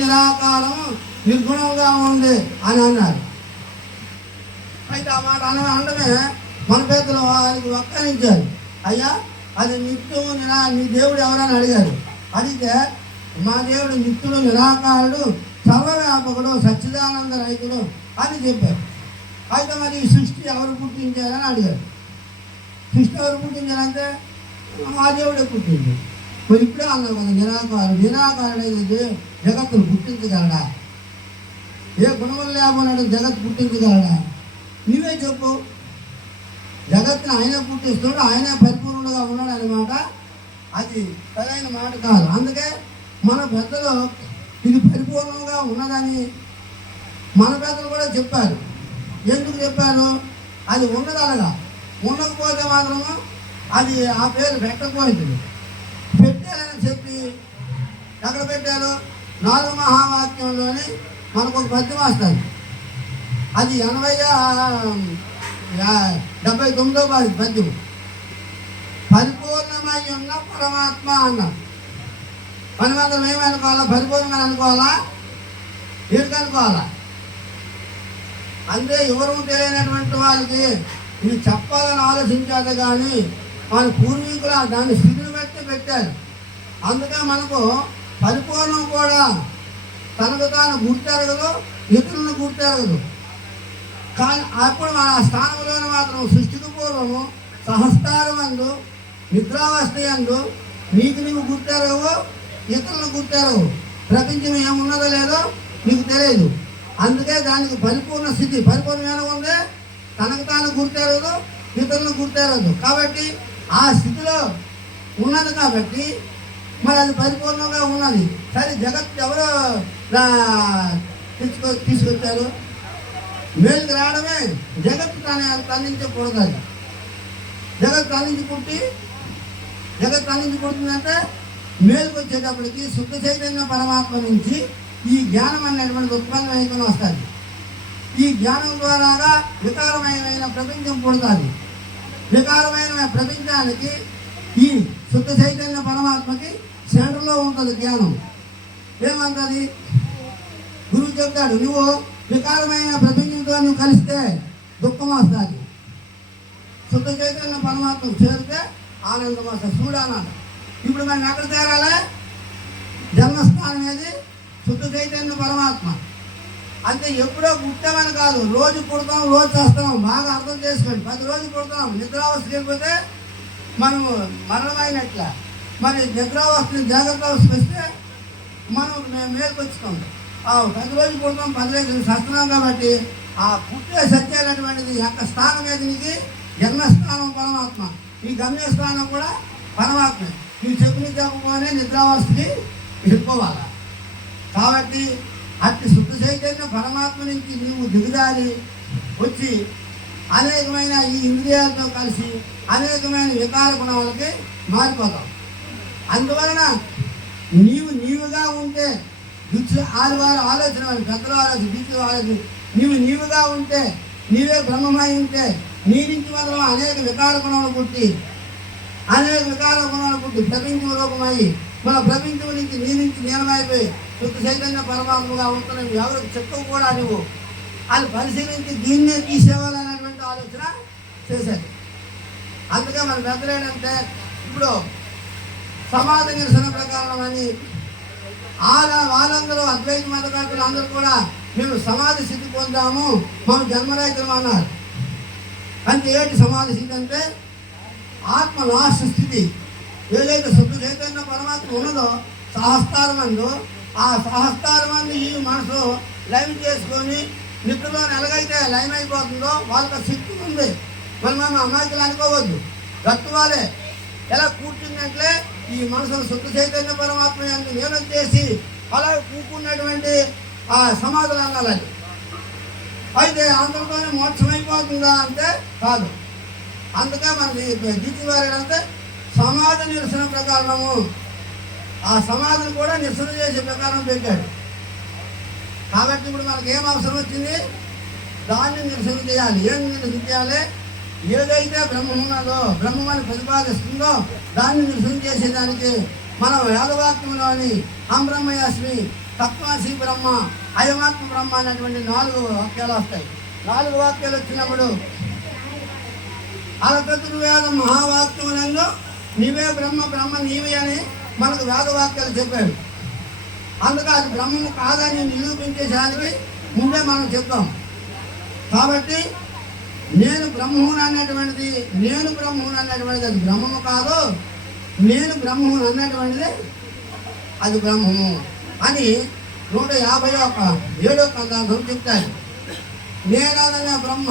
నిరాకారం నిర్గుణంగా ఉంది అని అన్నారు. అయితే ఆ మాట అన అనడమే మన పెద్దలు వారికి వక్కరించారు అయ్యా అది నిత్యము నిరా నీ దేవుడు ఎవరని అడిగారు. అడిగితే మా దేవుడు నిత్యుడు నిరాకారుడు సర్వవ్యాపకుడు సచ్చిదానంద రైతుడు అని చెప్పారు. అయితే మరి ఈ సృష్టి ఎవరు పుట్టించారని అడిగారు. సృష్టి ఎవరు పుట్టించారంటే మా దేవుడే పుట్టింది ఇప్పుడు ఇప్పుడే అన్నావు కదా నిరాకారుడు నిరాకారుడైతే జగత్తును పుట్టించగలడా? ఏ గుణములు లేకపోయినాడు జగత్ పుట్టించగలడా? నువ్వే చెప్పు. జగత్తుని ఆయన పుట్టిస్తాడు ఆయన పరిపూర్ణుడుగా ఉన్నాడు అనమాట అది సరైన మాట కాదు. అందుకే మన పెద్దలు ఇది పరిపూర్ణంగా ఉన్నదని మన పెద్దలు కూడా చెప్పారు. ఎందుకు చెప్పారు? అది ఉన్నదనగా. ఉండకపోతే మాత్రము అది ఆ పేరు పెట్టకపోయింది. పెట్టాలని చెప్పి ఎక్కడ పెట్టారు నాలుగు మహావాక్యంలోని మనకు ఒక పద్యం వస్తుంది. అది ఎనభై డెబ్బై తొమ్మిదో పది పద్యం పరిపూర్ణమై ఉన్న పరమాత్మ అన్నాం మనమందరం ఏమనుకోవాలా పరిపూర్ణమని అనుకోవాలా? ఏడుకు అనుకోవాలా? అంటే ఎవరు తెలియనటువంటి వాళ్ళకి ఇది చెప్పాలని ఆలోచించాలి కానీ వాళ్ళ పూర్వీకులు దాని స్థితిని పెట్టారు. అందుకే మనకు పరిపూర్ణం కూడా తనకు తాను గుర్తెరగదు ఇతరులను గుర్తెరగదు. కానీ అప్పుడు మన స్థానంలోనే మాత్రం సృష్టికి పూర్వము సహస్కారమందు నిద్రావస్థ యందు నీకు నీవు గుర్తెరగవు ఇతరులను గుర్తెరగవు. ప్రపంచం ఏమున్నదో లేదో నీకు తెలియదు. అందుకే దానికి పరిపూర్ణ స్థితి పరిపూర్ణమైన ఉంది? తనకు తాను గుర్తెరగదు ఇతరులను గుర్తెరగదు. కాబట్టి ఆ స్థితిలో ఉన్నది కాబట్టి మరి అది పరిపూర్ణంగా ఉన్నది. సరే జగత్ ఎవరో తీసుకొ తీసుకొచ్చారు? మేలుకి రావడమే. జగత్తు తన తన్నించకూడదు అది. జగత్ తన్నించి పుట్టి జగత్ తన్నించి పుడుతుందంటే మేలుకు వచ్చేటప్పటికి శుద్ధ చైతన్య పరమాత్మ నుంచి ఈ జ్ఞానం అనేటువంటి ఉత్పన్నం అయిపోయి వస్తుంది. ఈ జ్ఞానం ద్వారాగా వికారమైన ప్రపంచం పుడుతుంది. వికారమైన ప్రపంచానికి ఈ శుద్ధ చైతన్య పరమాత్మకి సెంటర్లో ఉంటుంది జ్ఞానం. ఏమంటది? గురువు చెప్తాడు నువ్వు వికారమైన ప్రపంచంతో నువ్వు కలిస్తే దుఃఖం వస్తుంది. శుద్ధ చైతన్య పరమాత్మ చేరితే ఆనందం వస్తుంది. చూడాలన్నాడు ఇప్పుడు మనం ఎక్కడ చేరాలి? జన్మస్థానం ఏది? శుద్ధ చైతన్య పరమాత్మ. అంటే ఎప్పుడో పుట్టామని కాదు రోజు పుడతాం రోజు చేస్తాం బాగా అర్థం చేసుకోండి. పది రోజులు పుడతాం నిద్రావస్థకి లేకపోతే మనము మరణమైనట్ల. మరి నిద్రావస్థ జాగ్రత్త అవస్థకి వస్తే మనం మేము మేలుకొచ్చుతాం ఆ పది రోజులు పుడతాం పది రోజులు సస్తున్నాం కాబట్టి ఆ పుట్టే సత్యాలటువంటిది యొక్క స్థానం ఏది నీది? జన్మస్థానం పరమాత్మ. ఈ గమ్యస్థానం కూడా పరమాత్మ. ఈ చెప్పుని చెప్పగానే నిద్రావస్థకి వెళ్ళిపోవాలి? కాబట్టి అట్టి శుద్ధ చైతన్య పరమాత్మ నుంచి నీవు దిగుదారి వచ్చి అనేకమైన ఈ ఇంద్రియాలతో కలిసి అనేకమైన వికార గుణాలకి మారిపోతాం. అందువలన నీవు నీవుగా ఉంటే దుచ్చు ఆదివారు ఆలోచన వాళ్ళు పెద్దల ఆలోచన దిచ్చు ఆలోచన. నీవు నీవుగా ఉంటే నీవే బ్రహ్మమై ఉంటే నీ నుంచి మాత్రం అనేక వికార గుణాలు పుట్టి అనేక వికార గుణాలు పుట్టి ప్రపంచం రూపమై మన ప్రపంచం నుంచి నీ నుంచి నీలమైపోయి శుద్ధ చైతన్య పరమాత్మగా ఉంటున్నావు. ఎవరికి చెప్పవు కూడా నువ్వు? అది పరిశీలించి దీన్నే తీసేవాలని చేశారు. అందుకే మన పెద్దలు ఏంటంటే ఇప్పుడు సమాజ నిరసన ప్రకారం అని వాళ్ళ వాళ్ళందరూ అద్వైత మతకారులు అందరూ కూడా మేము సమాధి స్థితి పొందాము మనం జన్మరైతులు అన్నారు. అంటే ఏంటి సమాధి స్థితి అంటే ఆత్మ లాస్ట్ స్థితి. ఏదైతే శుద్ధ చైతన్య పరమాత్మ ఉన్నదో సహస్కారమందు ఆ సహస్కారమందు ఈ మనసు లైవ్ చేసుకొని నిద్రలో ఎలాగైతే లైవ్ అయిపోతుందో వాళ్ళకి శక్తి ఉంది. మరి మనం అమాయకులు అనుకోవద్దు. తత్వాలే ఎలా కూర్చున్నట్లే ఈ మనసును శుద్ధ చైతన్య పరమాత్మ యందు లీనం చేసి అలా కూకున్నటువంటి ఆ సమాధులు అనాలని అయితే అందరితోనే మోక్షం అయిపోతుందా అంటే కాదు. అందుకే మన దీతి వారు అంటే సమాధి నిరసన ప్రకారము. ఆ సమాధిని కూడా నిరసన చేసే ప్రకారం పెట్టాడు. కాబట్టి ఇప్పుడు మనకి ఏం అవసరం వచ్చింది? దాన్ని నిరసన చేయాలి. ఏం నిరసన చేయాలి? ఏదైతే బ్రహ్మం ఉన్నదో బ్రహ్మమని ప్రతిపాదిస్తుందో దాన్ని నిరసన చేసేదానికి మనం వేదవాక్యంలోని అంబ్రహ్మయాస్మి తత్వాసి బ్రహ్మ అయమాత్మ బ్రహ్మ అనేటువంటి నాలుగు వాక్యాలు వస్తాయి. నాలుగు వాక్యాలు వచ్చినప్పుడు అలకతుడు మహావాక్యములందు నీవే బ్రహ్మ బ్రహ్మ నీవే అని మనకు వేదవాక్యాలు చెప్పాడు. అందుకే అది బ్రహ్మము కాదని నిరూపించేసరికి ముందే మనం చెప్తాం. కాబట్టి నేను బ్రహ్మమును అనేటువంటిది నేను బ్రహ్మమును అనేటువంటిది అది బ్రహ్మము కాదు. నేను బ్రహ్మమును అన్నటువంటిది అది బ్రహ్మము అని నూట యాభై ఒక ఏడో కందార్థం చెప్తారు. నేనదనే బ్రహ్మ